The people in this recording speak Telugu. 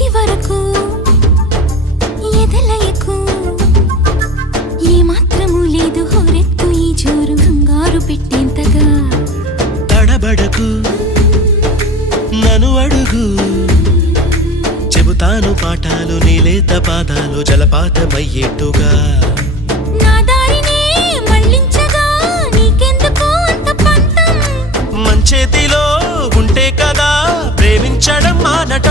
ఇది వరకు ఎదలయకు ఏమాత్రము లేదు హోరెత్తు ఈ జోరు కంగారు పెట్టేంతగా తడబడకు నన్ను అడుగు చెబుతాను పాఠాలు నీలేత పాదాలు జలపాతమయ్యేట్టుగా నా దారినే మళ్ళించగా నీకెందుకు అంత పంతం మంచేతిలో ఉంటే కదా ప్రేమించడం మానట